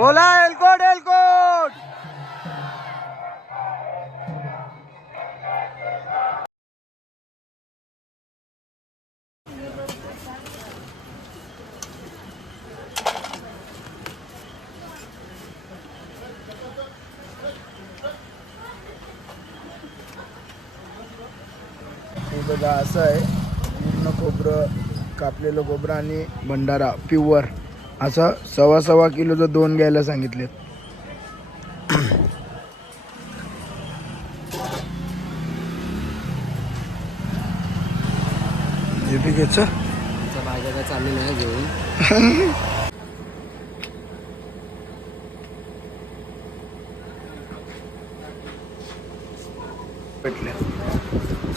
बोला एलकोट एलकोट हे बघा असं आहे. पूर्ण खोबरं कापलेलं खोबरं आणि भंडारा प्युअर असं सव्वा सव्वा किलोचं दोन घ्यायला सांगितले बी घ्यायचं भाज्या चाललेलं आहे घेऊन. भेटले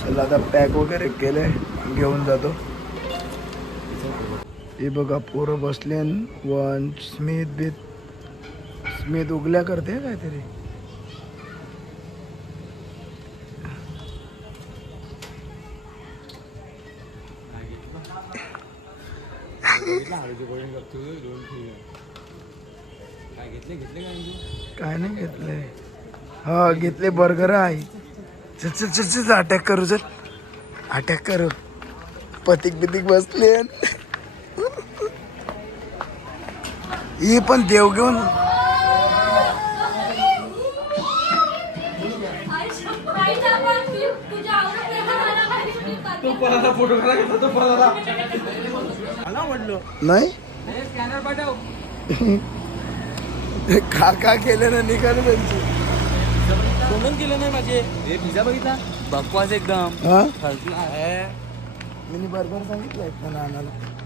चला आता पॅक वगैरे केले घेऊन जातो. हे बघा पोरं बसले वन स्मित बीत स्मित उगल्या करते काहीतरी. काय नाही घेतले नाही हा घेतले बर्गर आहे. चल चल चल चल अटॅक करू चल. अटॅक करू. पतिक बितिक बसले ही पण देव घेऊन. नाही? का का केलं ना निघाल त्यांची. कोणच केलं नाही माझे. हे पिझ्झा बघितला? बकवास एकदम. हा? आहे मी बर्गर सांगितलं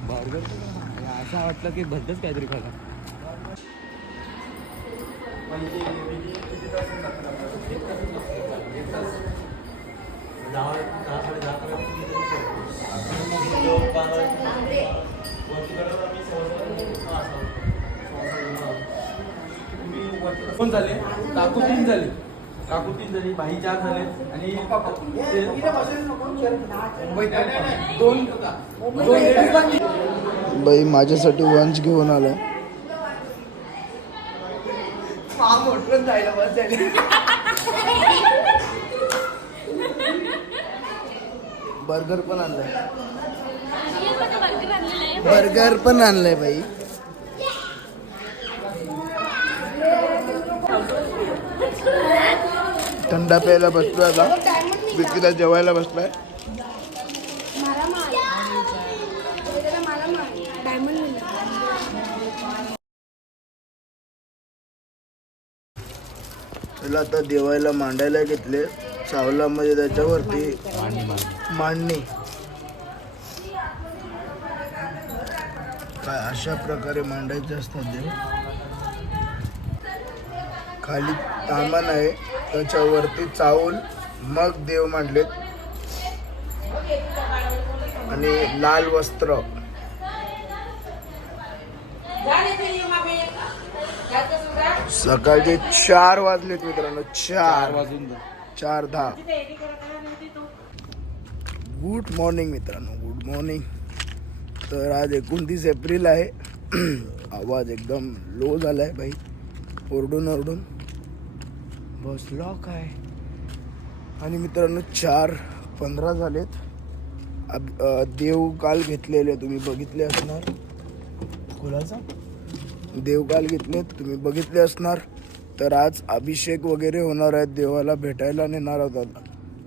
बर्गर असं वाटलं की भलतच काहीतरी खाल्लं कोण झाले? काकू तीन झाले. काकू तीन झाली भाई चार झाले आणि दोन दोन बाई माझ्यासाठी वंच घेऊन आलाय बर्गर पण आणलाय. बर्गर पण आणलंय बाई. थंडा प्यायला बसलोय आता. विकीला जेवायला बसलाय. त्याला आता देवायला मांडायला घेतले. सावलामध्ये त्याच्यावरती मांडणी. काय अशा प्रकारे मांडायचे असतात देव खाली तामान आहे त्याच्यावरती चावून मग देव मांडलेत. आणि लाल वस्त्र. सकाळचे चार वाजलेत मित्रांनो चार. वाजून चार दहा. गुड मॉर्निंग मित्रांनो गुड मॉर्निंग तर आज एकोणतीस एप्रिल आहे. आवाज एकदम लो झाला आहे भाई. ओरडून ओरडून. बसलो काय आणि मित्रांनो चार पंधरा झालेत. देव काल घेतलेले तुम्ही बघितले असणार. कोणाचा? देवकाल घेतले तुम्ही बघितले असणार. तर आज अभिषेक वगैरे होणार आहेत देवाला भेटायला नेणार आहोत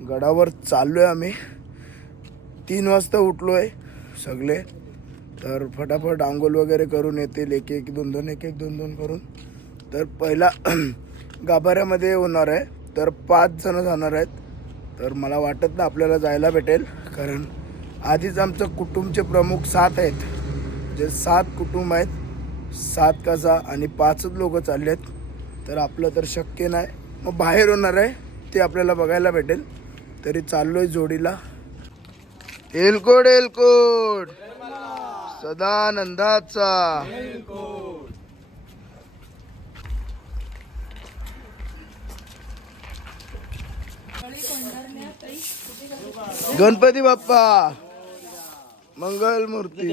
गडावर चाललो आहे आम्ही. तीन वाजता उठलो आहे सगळे. तर फटाफट आंघोळ वगैरे करून येतील एक एक दोन दोन एक एक दोन दोन करून. तर पहिला गाभाऱ्यामध्ये होणार आहे. तर पाच जण जाणार आहेत. तर मला वाटत ना आपल्याला जायला भेटेल कारण आधीच आमचं कुटुंबचे प्रमुख सात आहेत. जे सात कुटुंब आहेत सात कसा आणि पाचच लोक चालले आहेत तर आपलं तर शक्य नाही. मग बाहेर होणार आहे ते आपल्याला बघायला भेटेल. तरी चाललोय जोडीला. एलकोड एलकोड. सदानंदाचा. गणपती बाप्पा. मंगल मूर्ती.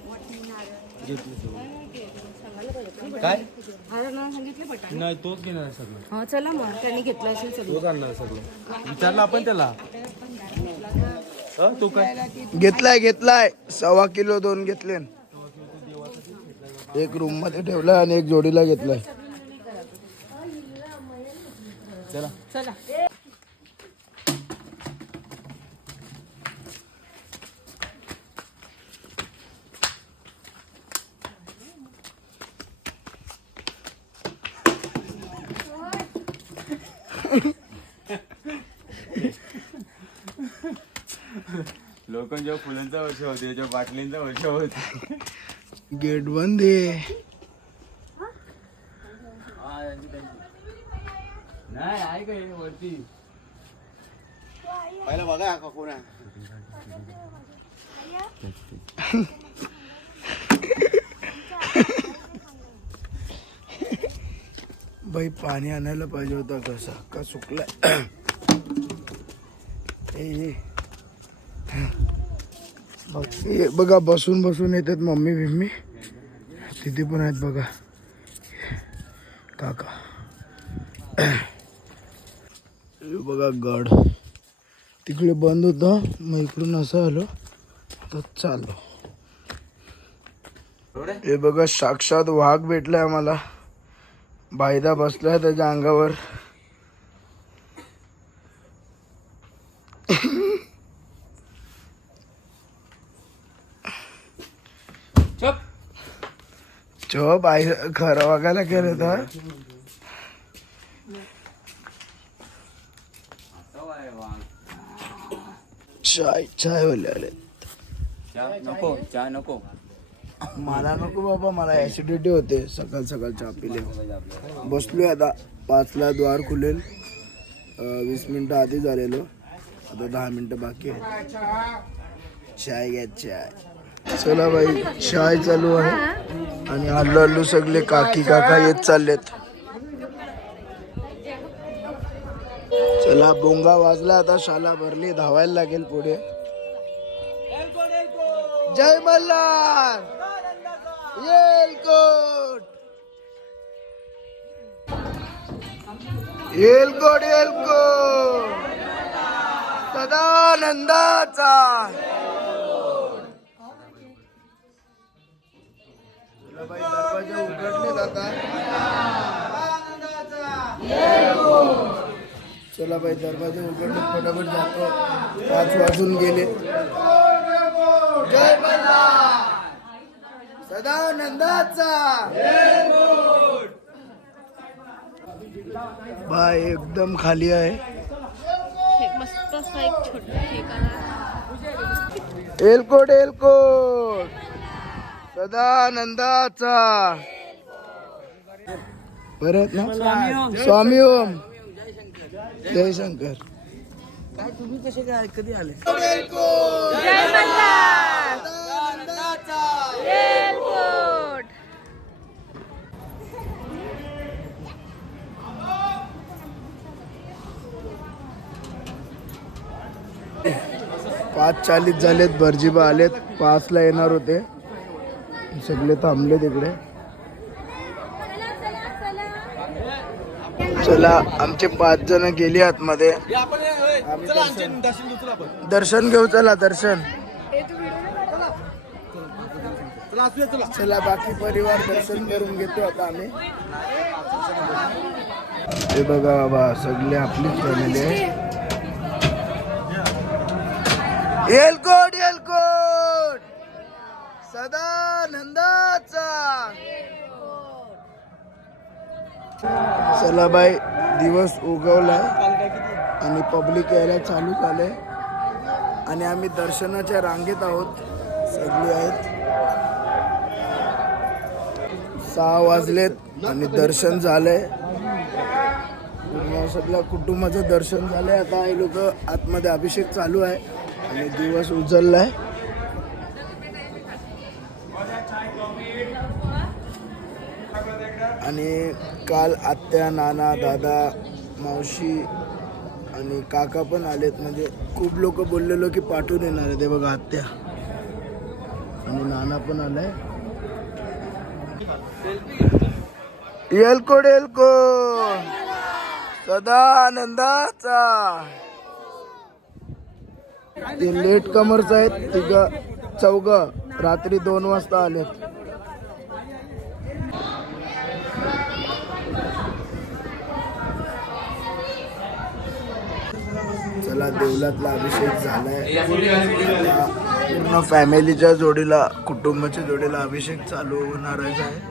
काय? सांगितलं पटा नाही तोच घेणार आहे सगळं. हा चला मग. त्यांनी घेतलं असेल सगळं. तोच आणणार आहे सगळं. विचारलं आपण त्याला? हं, तू काय? घेतलाय घेतलाय. सव्वा किलो दोन घेतले. एक रूममध्ये ठेवलाय आणि एक जोडीला घेतलाय. चला. लोक जेव्हा फुलांचा वर्ष होते जेव्हा बाटलींचा वर्ष होते. गेट बंद आहे नाही आहे काय वरती पहिला बघा का कोण आहे बाई पाणी आणायला पाहिजे होता कसा? का ए. बघ, बसून बसून येतात मम्मी बिम्मी. तिथे पण आहेत बघा. काका. बघा गड. तिकडे बंद होता. मग इकडून असं आलो. आता चाललो. हे बघा साक्षात वाघ भेटलाय आम्हाला. बायदा बसलाय त्याच्या अंगावर चप. चो बाय खरं वागायला केलं तर? चाय चाय वाले आले चहा नको चहा नको. मला नको बाबा मला ऍसिडिटी होते. सकाळ सकाळ चहा पिले. बसलोय आता. पाचला द्वार खुलेल. वीस मिनिटं आधी झालेलो. आता दहा मिनिटं बाकी आहे चाय घ्या चाय. चला बाई चाय चालू आहे. आणि हल्लू हल्लू सगळे काकी काका येत चाललेत. चला बोंगा वाजला आता. शाला भरली. धावायला लागेल पुढे. जय मल्हार! येलकोट येलकोट येलकोट सदानंदाचा. चला बाई, दरवाजे उघडले आता चला बाई दरवाजे उघडले फटाफट जातो. पाच वाजून गेले. जय मल्हार सदानंदाचा. बाय एकदम खाली आहे. मस्त असा एक छोटा ठिकाण एलकोट एलकोट. सदानंदाचा. परत ना? स्वामी ओम. जय शंकर काय तुम्ही कसे काय कधी आले? पाच चाळीस झालेत भरजीबा आलेत. पाचला येणार होते. सगळे थांबले तिकडे चला आमचे पाच जण गेली आतमध्ये. दर्शन घेऊ चला दर्शन घेऊ चला बाकी परिवार दर्शन करून घेतो आता आम्ही. हे बघा बाबा सगळे आपलीच फॅमिली आहे. एलकोट एलकोट सदानंदाचा! चला बाई दिवस उगवलाय आणि पब्लिक यायला चालू झालंय. आणि आम्ही दर्शनाच्या रांगेत आहोत सगळी आहेत. सहा वाजलेत आणि दर्शन झालंय. पूर्ण सगळ्या कुटुंबाचं दर्शन झालंय. आता हे लोक आतमध्ये अभिषेक चालू आहे आणि दिवस उजळलाय. आणि काल आत्या नाना दादा मावशी आणि काका पण आलेत. म्हणजे खूप लोक बोललेलो की पाठवून येणार आहे. ते बघा आत्या. आणि नाना पण आलाय. एलको डेलको. सदा आनंदाचा ते लेट कमर्स आहेत तिघ चौघ रात्री दोन वाजता आलेत. चला देवलातला अभिषेक झालाय. पूर्ण फॅमिलीच्या जोडीला कुटुंबाच्या जोडीला अभिषेक चालू होणारच आहे.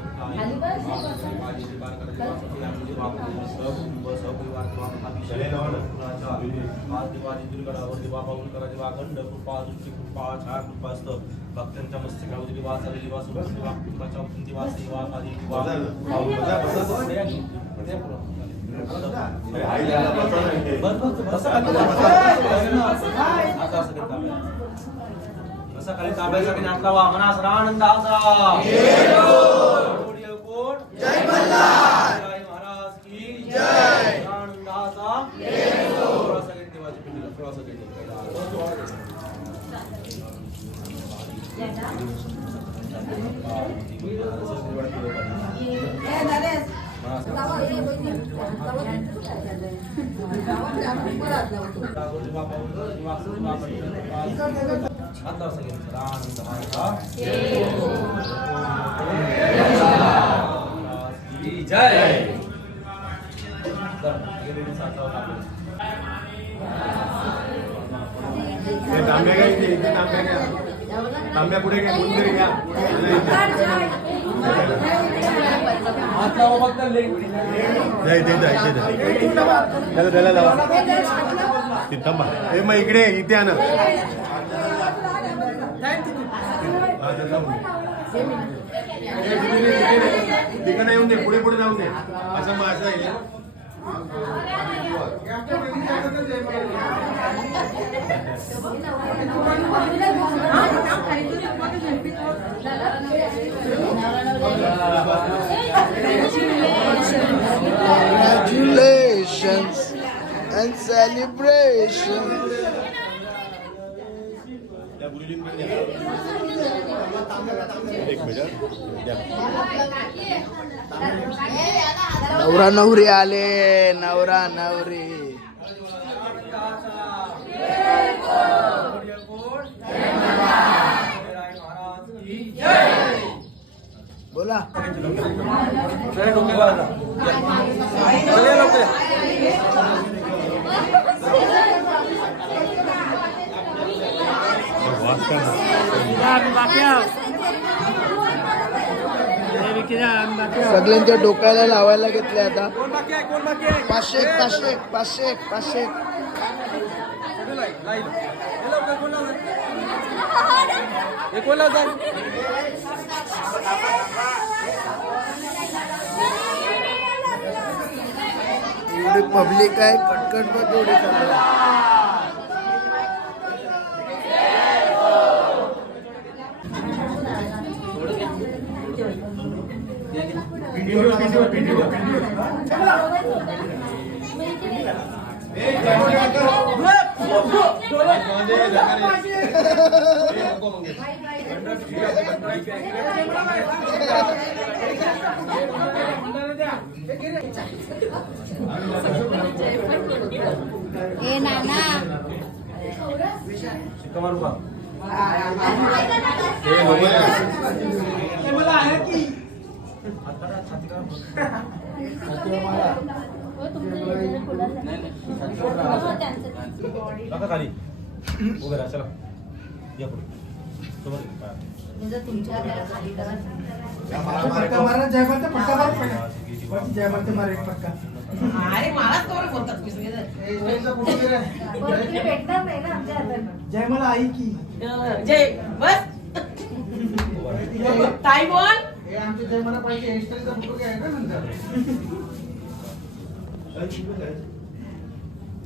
भक्तांच्या मस्तकावधी दिवास आलेली वास दिवा कृपाच्या दिवास दिवा आदी कसा खाली ताब्यासाठी नाटला वा मनास आनंदाचा जय महाराज की जय. आनंदाचा थोडा सगळे देवाच्या पिंडीला थोडा सगळे आता सगळे आनंद जय। तांब्या घ्या इथे इथे तांब्या घ्या. तांब्या पुढे घ्या. घ्या जा इथे जा त्याला त्याला लावा थांबा मग इकडे इथे आणा. तिकडे येऊन दे पुढे पुढे जाऊन दे असं मग असं आहे Congratulations and celebrations. एक मिनिट. नवरा नवरी आले नवरा नवरी. बोला. सगळे डोक्याला सगळ्यांच्या डोक्याला लावायला घेतले आता पाचशे एक, पाचशे एक, पाचशे एक, पाचशे एक. एवढी पब्लिक आहे कटकट पण एवढी चालू आहे. पिंडीवर, पिंडीवर, पिंडीवर, पिंडीवर. ए नाना का? हे नको आहे. हात नका खाली. उभे राहा चला. या पुढे. हा. म्हणजे अरे मलाच कवर बोलतात तुम्ही सगळे परत तुम्ही भेटणार नाही ना आमच्या हातात. जयमला आई की. जय बस. ताई बोल. आमच्या जयमला पाहिजे हेअरस्टाईलचा फोटो घ्याय का नंतर.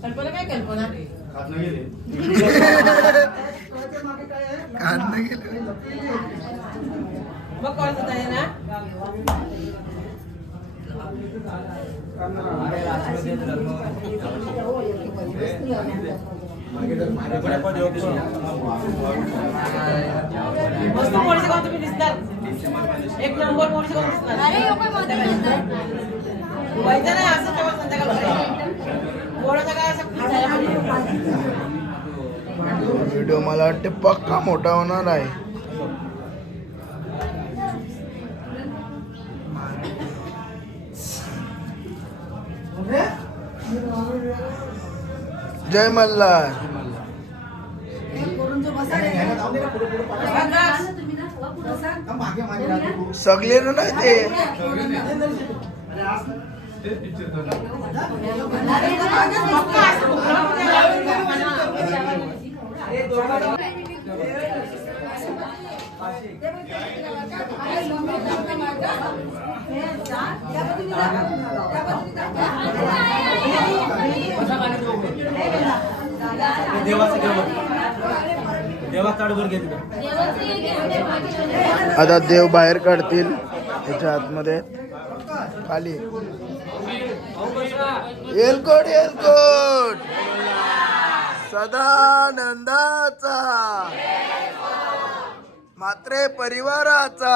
कल्पना काय कल्पना? खात नाही गेले. कांदा गेले मग कोण होत आहे ना? मस्त पोळीचं काम तुम्ही दिसणार? एक नंबर पोळीचं काम दिसणार? अरे ह्यो काय मध्ये घालताय? व्हायचं नाही असं तेव्हा संध्याकाळ पोळाचं काय असं खायला व्हिडिओ मला वाटते पक्का मोठा होणार आहे. जय मल्हार तुम्ही ना सगळे ना नाही ते आता देव बाहेर काढतील त्याच्या आतमध्ये. खाली. एलकोट एलकोट. सदानंदाचा. मात्रे परिवाराचा.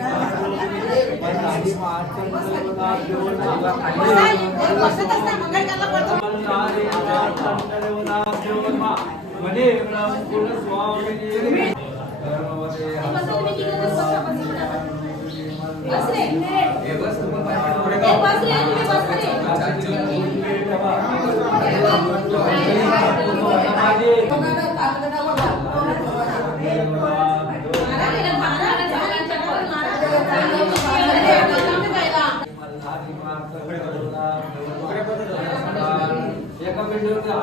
बघ, या पुढे या. सुमित वन जयला पण बोलव करणार. जय. दिसून द्या. मोरे इथे. जा पुढे. बसत असता मंगल करायला पडतो बसा तुम्ही तिघं जण बसा, बसा. बस रे. ए, बस रे, तुम्ही बसा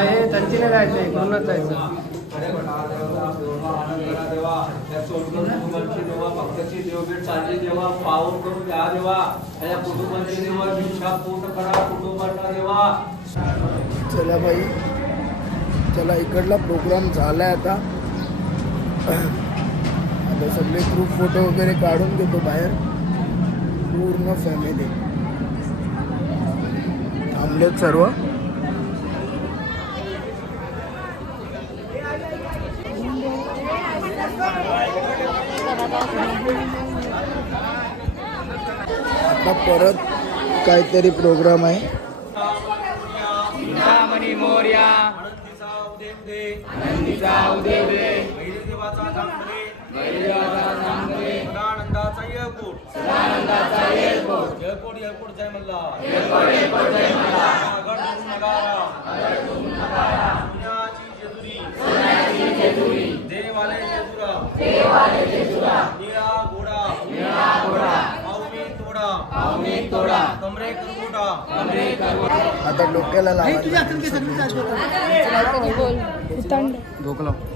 रे. त्यांची नाही जायचं इकडूनच जायचं पावन करून द्या देवा त्या कुटुंबाची देवा भिक्षा पूर्ण करा कुटुंबाचा देवा चला बाई चला इकडला प्रोग्राम झालाय आता आता सगळे ग्रुप फोटो वगैरे काढून घेतो बाहेर. पूर्ण फॅमिली थांबलेत सर्व? आता परत काहीतरी प्रोग्राम आहे. मणी मोर्या. उदे उदे देवाचा सदानंदाचा येळकोट. सदानंदाचा येळकोट. येळकोट येळकोट जय मल्ला येळकोट येळकोट जय मल्ला आगड धरून नगारा. आगड धरून नगारा. सोन्याची जेजुरी. सोन्याची जेजुरी. देवाले जेजुरा. देवाले जेजुरा. निळा घोडा. निळा घोडा. पावनी तोडा. पावनी तोडा. कमरे करगोटा. कमरे करगोटा. आता डोक्याला लावा. ए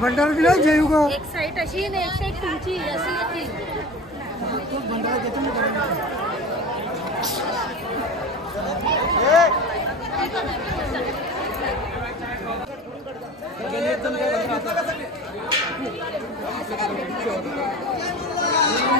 एक साईड अशी आणि एक साईड तुमची अशी येतील. आता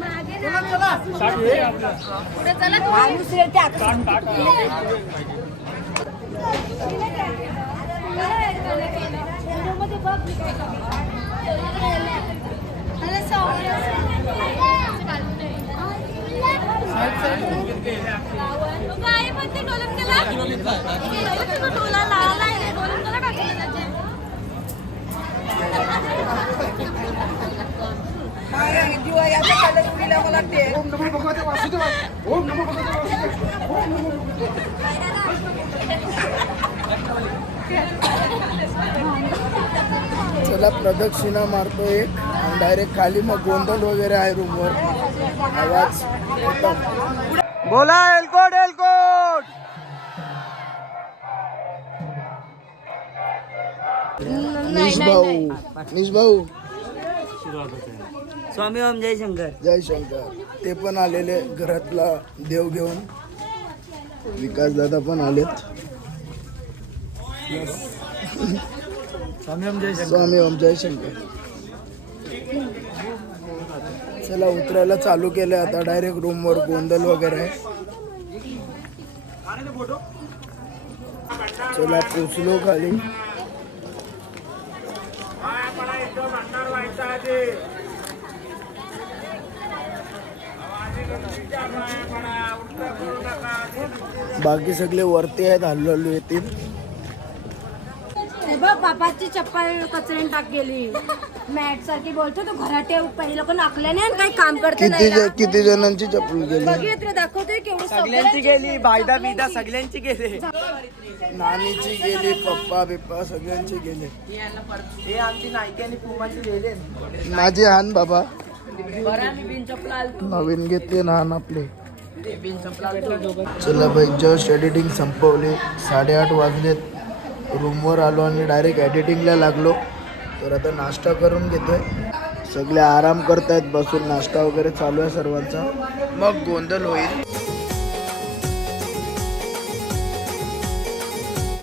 पुढे चला. तुम्ही. व्हिडिओमध्ये बघ मी काय करते. अरे, sorry. काय म्हणते डोलत केला? डोला लावलाय रे, डोलत केला टाकलं त्याचे. चला प्रदक्षिणा मारतोय एक आणि डायरेक्ट खाली मग गोंधळ वगैरे आहे रूमवर आवाज एकदम बोला एलकोट एलकोट निश भाऊ निश भाऊ. स्वामी ओम जय शंकर. जय शंकर. ते पण आलेले घरातला देव घेऊन. विकास दादा पण आलेत. स्वामी ओम जय शंकर. चला उतरायला चालू केलं आता. डायरेक्ट रूमवर गोंधळ वगैरे. आहे चला पोचलो खाली. बाकी सगळे वरती आहेत हल्लू हल्लू येतील. हे बघ बापाची चप्पल कचऱ्याने टाक गेली. मॅट सारखी बोलतो तो घरात ठेव पहिले लोक नाकले नाही आणि काही काम करते किती नाही. किती जणांची चप्पल गेली? दाखवते केवढी सगळ्यांची गेली बायदा बिदा सगळ्यांची. गेली. नानीची गेली पप्पा बिप्पा सगळ्यांची गेली. हे आमची नायकी आणि पुमाची गेले माझी हान बाबा. नवीन घेतले ना हान आपले. चला भाई जस्ट एडिटिंग संपवली. साडेआठ वाजलेत. रूमवर आलो आणि डायरेक्ट एडिटिंगला लागलो. तर आता नाश्ता करून घेतोय. सगळे आराम करतायत बसून नाश्ता वगैरे चालू आहे सर्वांचा. मग गोंधळ होईल.